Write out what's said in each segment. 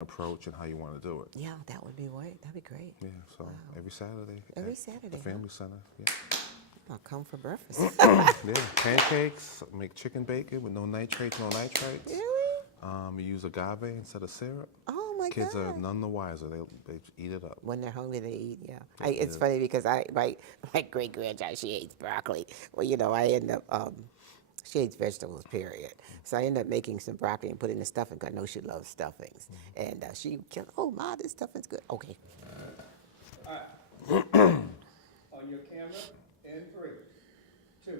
approach and how you want to do it. Yeah, that would be great. That'd be great. Yeah, so Wow. every Saturday. Every at Saturday, The Family Center. Yeah. I'll come for breakfast. Yeah. Pancakes. Make chicken bacon with no nitrates, no nitrites. Really? We use agave instead of syrup. Oh my Kids are God. none the wiser. They eat it up. When they're hungry, they eat. Yeah. Yeah. It's funny because my great grandchild, she hates broccoli. Well, I end up she hates vegetables, period. So I end up making some broccoli and put it in the stuffing because I know she loves stuffings. And she kills. Oh, Ma, this stuffing's good. Okay. All right. On your camera, in 3, 2.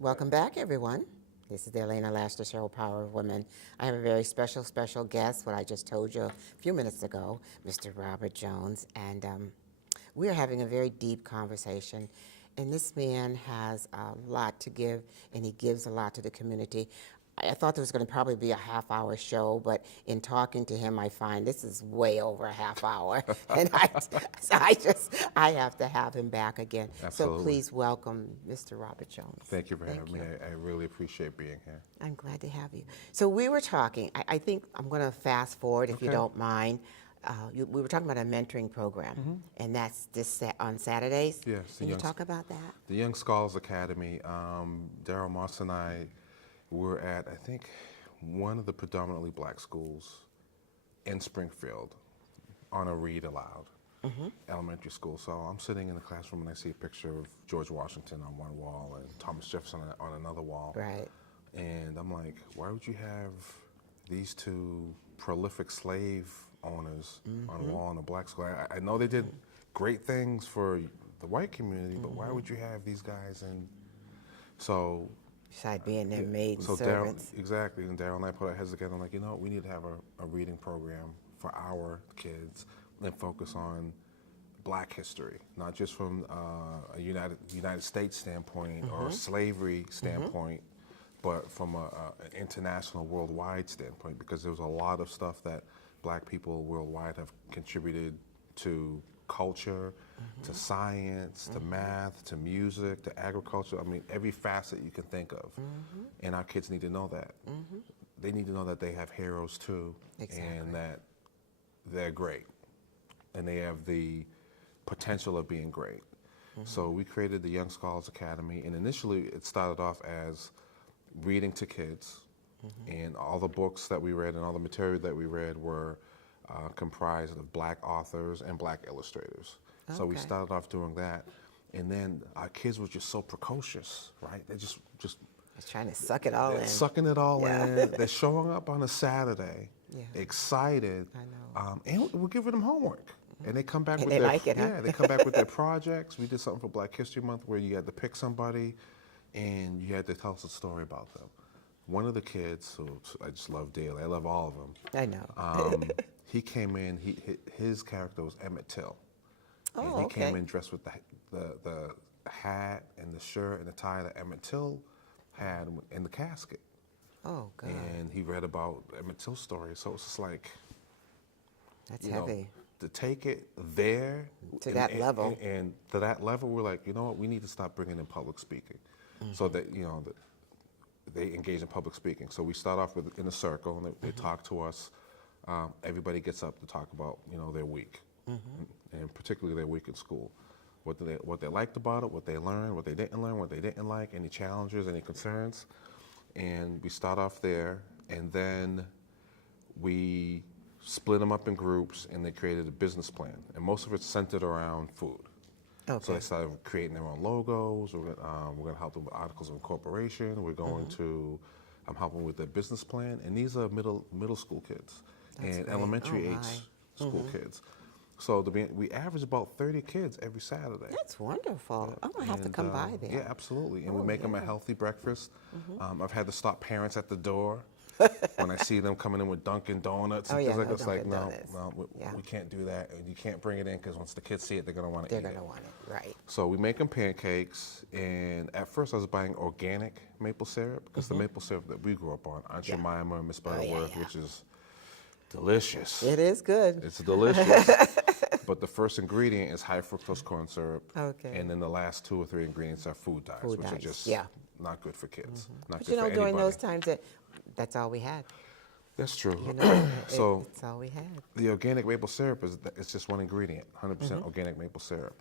Welcome back, everyone. This is the Elena Laster Show, Power of Women. I have a very special, special guest, what I just told you a few minutes ago, Mr. Robert Jones. And we're having a very deep conversation. And this man has a lot to give, and he gives a lot to the community. I thought there was going to probably be a half-hour show, but in talking to him, I find this is way over a half hour, and I have to have him back again. Absolutely. So please welcome Mr. Robert Jones. Thank you for having me. I really appreciate being here. I'm glad to have you. So we were talking. I think I'm going to fast forward if you don't mind. We were talking about a mentoring program, and that's on Saturdays. Yes. Can you talk about that? The Young Scholars Academy. Daryl Moss and I were at, I think, one of the predominantly black schools in Springfield on a read aloud elementary school. So I'm sitting in the classroom and I see a picture of George Washington on one wall and Thomas Jefferson on another wall. Right. And I'm like, why would you have these two prolific slave owners on a wall in a black school? I know they did great things for the white community, but why would you have these guys in? So Besides being their maid so servants. Exactly, and Daryl and I put our heads together. I'm like, we need to have a reading program for our kids and focus on black history, not just from a United States standpoint or slavery standpoint, but from an international, worldwide standpoint, because there's a lot of stuff that black people worldwide have contributed to culture, to science, to math, to music, to agriculture. I mean, every facet you can think of. And our kids need to know that. They need to know that they have heroes too, and that they're great, and they have the potential of being great. So we created the Young Scholars Academy, and initially it started off as reading to kids, and all the books that we read and all the material that we read were comprised of black authors and black illustrators. So we started off doing that, and then our kids were just so precocious, right? They just Trying to suck it all in. sucking it all in. They're showing up on a Saturday, excited, I know. and we're giving them homework. And they come back And with they their like it, huh? yeah. They come back with their projects. We did something for Black History Month where you had to pick somebody, and you had to tell us a story about them. One of the kids, who I just love dearly, I love all of them. I know. He came in. His character was Emmett Till, and Oh, he okay. came in dressed with the hat and the shirt and the tie that Emmett Till had in the casket. Oh, God. And he read about Emmett Till's story. So it's just like, That's you know, heavy. to take it there To that level. and to that level, we're like, you know what, we need to stop bringing in public speaking, so that that they engage in public speaking. So we start off in a circle, and they talk to us. Everybody gets up to talk about their week, and particularly their week in school, what they liked about it, what they learned, what they didn't learn, what they didn't like, any challenges, any concerns, and we start off there, and then we split them up in groups, and they created a business plan, and most of it's centered around food. Okay. So they started creating their own logos. We're going to help them with articles of incorporation. We're going to help them with their business plan, and these are middle school kids That's and great. elementary Oh, age my. school kids. So we average about 30 kids every Saturday. That's wonderful. I'm going to have to And, come by there. Yeah, absolutely. And Oh, we make them a yeah. healthy breakfast. I've had to stop parents at the door when I see them coming in with Dunkin' Donuts. Oh, and yeah, things like no it's like, Dunkin' no, Donuts. Yeah. we can't do that. And you can't bring it in because once the kids see it, they're going to want to They're eat going it. to want it, right. So we make them pancakes, and at first I was buying organic maple syrup because the maple syrup that we grew up on, Aunt Jemima and Miss Butterworth, which is delicious. It is good. It's delicious. But the first ingredient is high fructose corn syrup. Okay. And then the last 2 or 3 ingredients are food dyes, Food which are dyes, just yeah. not good for kids. Not But good for during anybody. those times, that's all we had. That's true. You know, So it's all we had. the organic maple syrup it's just one ingredient, 100% organic maple syrup.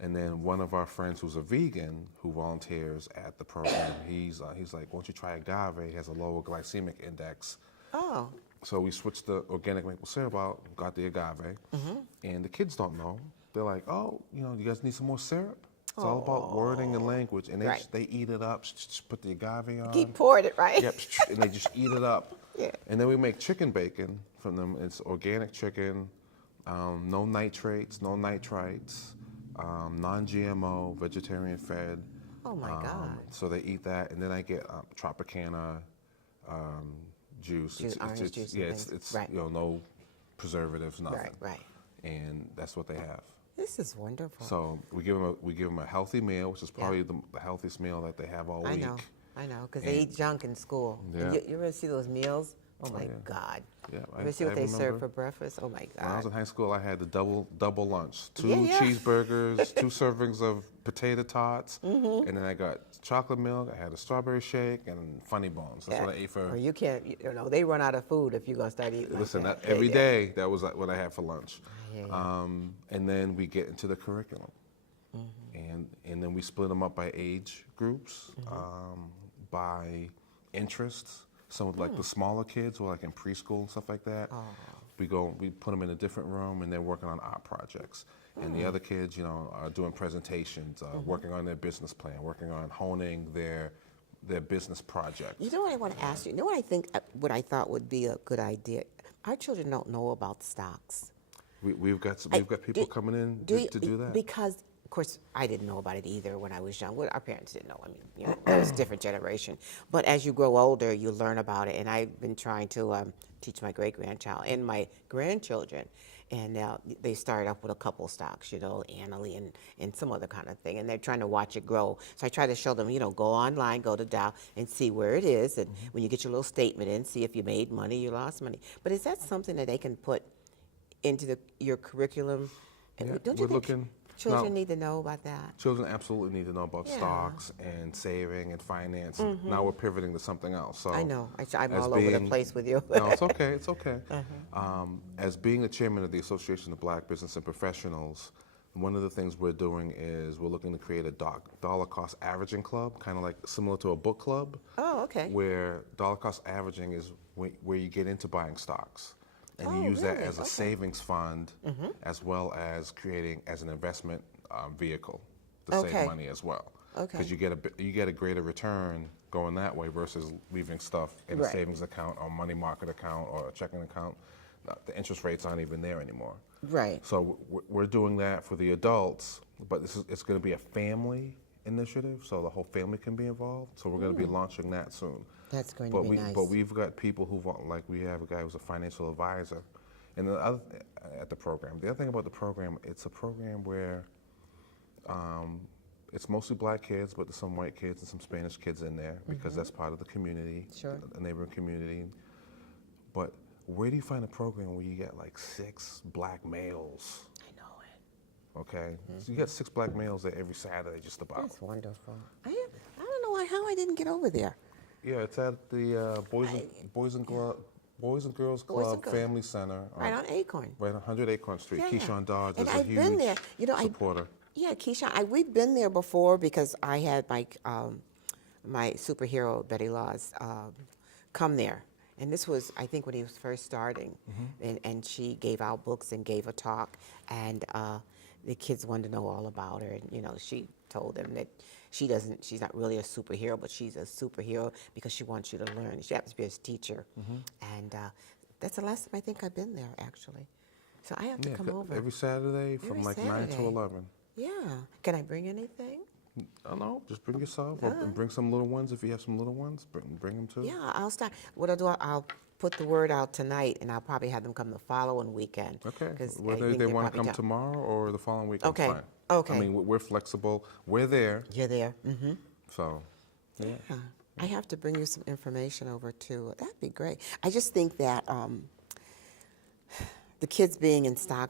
And then one of our friends who's a vegan who volunteers at the program, he's like, won't you try agave? It has a lower glycemic index. Oh, So we switched the organic maple syrup out, got the agave, and the kids don't know. They're like, oh, you guys need some more syrup? It's all about wording and language, and Right. they eat it up, put the agave on. keep pouring it, right? Yep, and they just eat it up. Yeah. And then we make chicken bacon from them. It's organic chicken, no nitrates, no nitrites, non-GMO, vegetarian fed. Oh my God. So they eat that, and then I get Tropicana juice. Orange juice and Yeah, things. it's Right. no preservatives, nothing. Right, right. And that's what they have. This is wonderful. So we give them a healthy meal, which is probably the healthiest meal that they have all week. I know, because they eat junk in school. Yeah. You ever see those meals? Oh my yeah. God. Yeah, You I ever see what they serve remember. for breakfast? Oh my When I was God. in high school, I had the double lunch: two Yeah. cheeseburgers, 2 servings of potato tots, and then I got chocolate milk. I had a strawberry shake and funny bones. That's what I ate Or for. you can't, they run out of food if you're going to start eating like Listen, that. every day that was what I had for lunch. Yeah. And then we get into the curriculum, and then we split them up by age groups, by interests. Some of like the smaller kids who are like in preschool and stuff like that. We put them in a different room, and they're working on art projects. And the other kids, are doing presentations, working on their business plan, working on honing their business project. You know what I want to ask you? You know what I thought would be a good idea? Our children don't know about stocks. We've got people do- coming in Do to do that. Because, of course, I didn't know about it either when I was young. Well, our parents didn't know. I mean, that was a different generation. But as you grow older, you learn about it. And I've been trying to teach my great-grandchild and my grandchildren. And now they started up with a couple stocks, Annalie and some other kind of thing. And they're trying to watch it grow. So I try to show them, go online, go to Dow, and see where it is. And when you get your little statement in, see if you made money, you lost money. But is that something that they can put into your curriculum? And Yeah, don't you we're think looking- children no. need to know about that? Children absolutely need to know about Yeah. stocks and saving and finance. Now we're pivoting to something else. So I know. I'm as all over the being- place with you. No, it's okay. It's okay. As being the chairman of the Association of Black Business and Professionals, one of the things we're doing is we're looking to create a dollar cost averaging club, kind of like similar to a book club, Oh, okay. where dollar cost averaging is where you get into buying stocks. And you Oh, use that really? as a Okay. savings fund, as well as creating as an investment vehicle to Okay. save money as well. Okay. Because you get a greater return going that way versus leaving stuff in a Right. savings account or money market account or a checking account. The interest rates aren't even there anymore. Right. So we're doing that for the adults, but it's going to be a family initiative, so the whole family can be involved. So we're going to be launching that soon. That's going But to be nice. But we've got people who want, like we have a guy who's a financial advisor, and the other at the program. The other thing about the program, it's a program where it's mostly black kids, but there's some white kids and some Spanish kids in there because that's part of the community, Sure. the neighboring community. But where do you find a program where you get like 6 black males? I know it. Okay, so you get 6 black males there every Saturday, just about. That's wonderful. I don't know how I didn't get over there. Yeah, it's at the Boys and Girls Club Girls. Family Center. Right on Acorn. Right on 100 Acorn Street. Yeah. Keyshawn Dodge And is a I've huge been there. supporter. Yeah, Keisha, we've been there before because I had my superhero Betty Laws come there, and this was I think when he was first starting, and she gave out books and gave a talk, and the kids wanted to know all about her, and she told them that she's not really a superhero, but she's a superhero because she wants you to learn. She happens to be a teacher, and that's the last time I think I've been there actually. So I have to come over Every Saturday from Every like 9 to Saturday. 11. Yeah. Can I bring anything? I don't know, just bring yourself and bring some little ones if you have some little ones. Bring them too. Yeah, I'll start. What I'll do, I'll put the word out tonight, and I'll probably have them come the following weekend. Okay. 'cause I Whether think they they're want to probably come tomorrow or the following week, Okay. fine. Okay. I mean, we're flexible. We're there. You're there. Mm-hmm. So, yeah. I have to bring you some information over too. That'd be great. I just think that the kids being in stock